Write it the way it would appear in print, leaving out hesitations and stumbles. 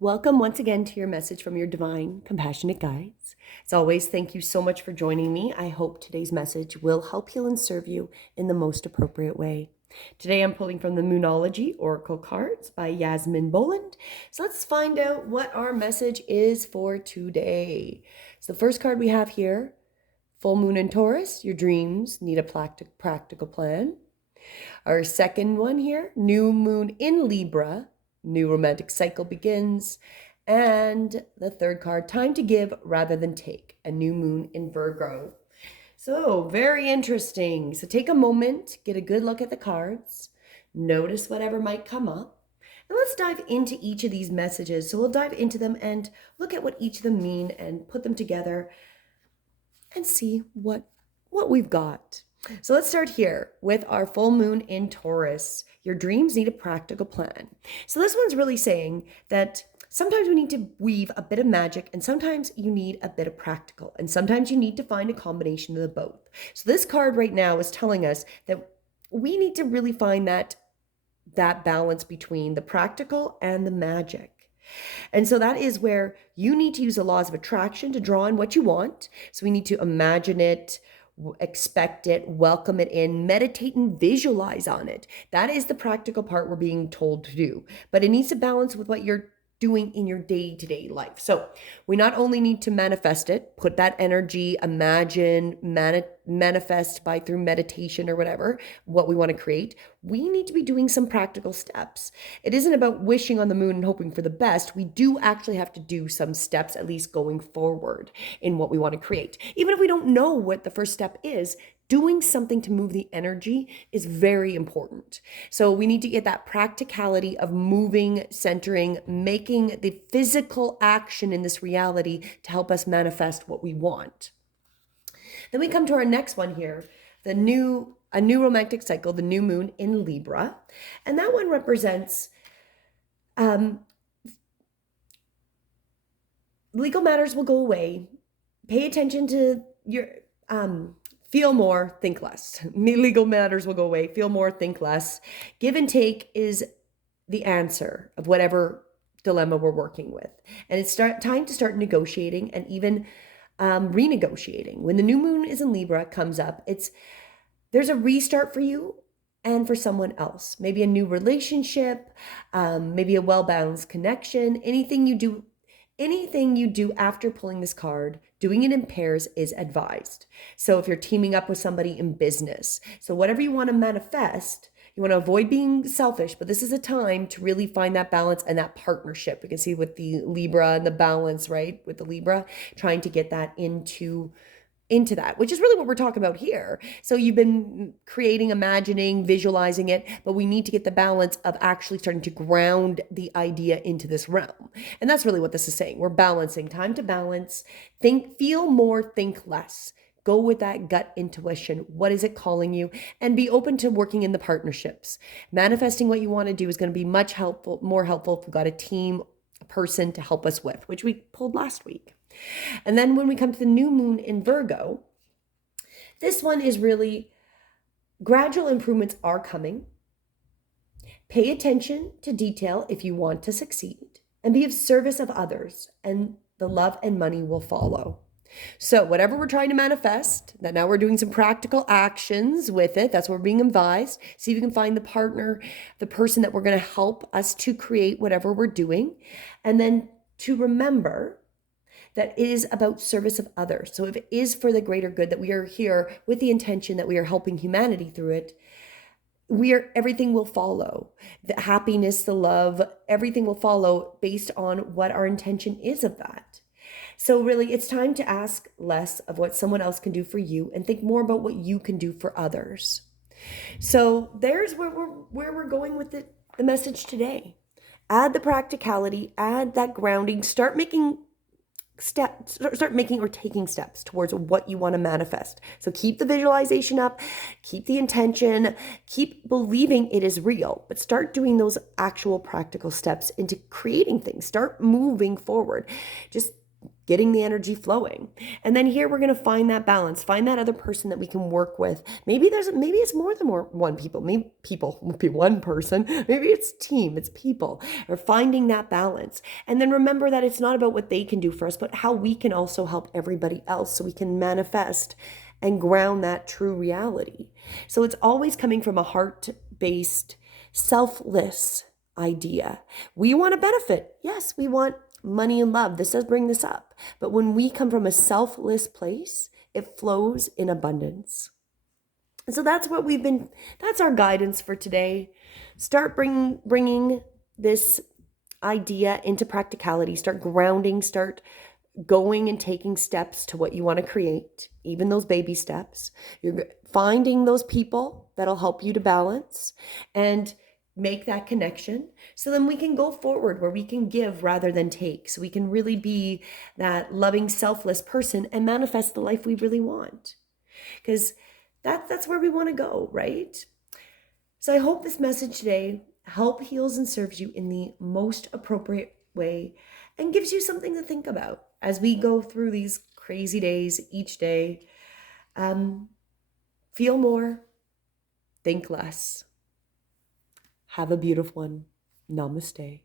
Welcome once again to your message from your divine, compassionate guides. As always, thank you so much for joining me. I hope today's message will help heal and serve you in the most appropriate way. Today I'm pulling from the Moonology Oracle cards by Yasmin Boland. So let's find out what our message is for today. So the first card we have here, Full Moon in Taurus, your dreams need a practical plan. Our second one here, New Moon in Libra, new romantic cycle begins. And the third card, time to give rather than take, a new moon in Virgo. So very interesting. So take a moment, get a good look at the cards, notice whatever might come up. And let's dive into each of these messages. So we'll dive into them and look at what each of them mean and put them together and see what we've got. So let's start here with our full moon in Taurus. Your dreams need a practical plan. So this one's really saying that sometimes we need to weave a bit of magic and sometimes you need a bit of practical and sometimes you need to find a combination of the both. So this card right now is telling us that we need to really find that balance between the practical and the magic. And so that is where you need to use the laws of attraction to draw in what you want. So we need to imagine it, expect it, welcome it in, meditate and visualize on it. That is the practical part we're being told to do. But it needs to balance with what you're doing in your day-to-day life. So we not only need to manifest it, put that energy, imagine, manifest by through meditation or whatever, what we want to create, we need to be doing some practical steps. It isn't about wishing on the moon and hoping for the best. We do actually have to do some steps, at least going forward in what we want to create. Even if we don't know what the first step is, doing something to move the energy is very important. So we need to get that practicality of moving, centering, making the physical action in this reality to help us manifest what we want. Then we come to our next one here, a new romantic cycle, the new moon in Libra. And that one represents legal matters will go away. Pay attention to your feel more, think less. Legal matters will go away. Feel more, think less. Give and take is the answer of whatever dilemma we're working with. And it's time to start negotiating and even renegotiating. When the new moon is in Libra comes up, there's a restart for you and for someone else. Maybe a new relationship, maybe a well-balanced connection. Anything you do after pulling this card, doing it in pairs is advised. So if you're teaming up with somebody in business, so whatever you want to manifest, you want to avoid being selfish, but this is a time to really find that balance and that partnership. We can see with the Libra and the balance, right? With the Libra, trying to get that into that, which is really what we're talking about here. So you've been creating, imagining, visualizing it, but we need to get the balance of actually starting to ground the idea into this realm. And that's really what this is saying. We're balancing, time to balance, feel more, think less. Go with that gut intuition. What is it calling you? And be open to working in the partnerships. Manifesting what you want to do is going to be more helpful if we've got a team, a person to help us with, which we pulled last week. And then when we come to the new moon in Virgo, this one is really gradual improvements are coming. Pay attention to detail if you want to succeed and be of service of others, and the love and money will follow. So whatever we're trying to manifest, that now we're doing some practical actions with it. That's what we're being advised. See if you can find the partner, the person that we're going to help us to create whatever we're doing. And then to remember that it is about service of others. So if it is for the greater good, that we are here with the intention that we are helping humanity through it, everything will follow. The happiness, the love, everything will follow based on what our intention is of that. So really, it's time to ask less of what someone else can do for you and think more about what you can do for others. So there's where we're going with the message today. Add the practicality, add that grounding, start making or taking steps towards what you want to manifest. So keep the visualization up, keep the intention, keep believing it is real, but start doing those actual practical steps into creating things. Start moving forward. Just getting the energy flowing. And then here we're going to find that balance, find that other person that we can work with. Maybe it's more than one people, maybe people would be one person, maybe it's team, it's people, or finding that balance. And then remember that it's not about what they can do for us, but how we can also help everybody else so we can manifest and ground that true reality. So it's always coming from a heart-based, selfless idea. We want to benefit. Yes, we want money and love. This does bring this up. But when we come from a selfless place, it flows in abundance. And so that's our guidance for today. Start bringing this idea into practicality. Start grounding, start going and taking steps to what you want to create, even those baby steps. You're finding those people that'll help you to balance and make that connection, so then we can go forward where we can give rather than take, so we can really be that loving, selfless person and manifest the life we really want, because that's where we want to go, right? So I hope this message today helps, heals, and serves you in the most appropriate way and gives you something to think about as we go through these crazy days each day. Feel more, think less. Have a beautiful one. Namaste.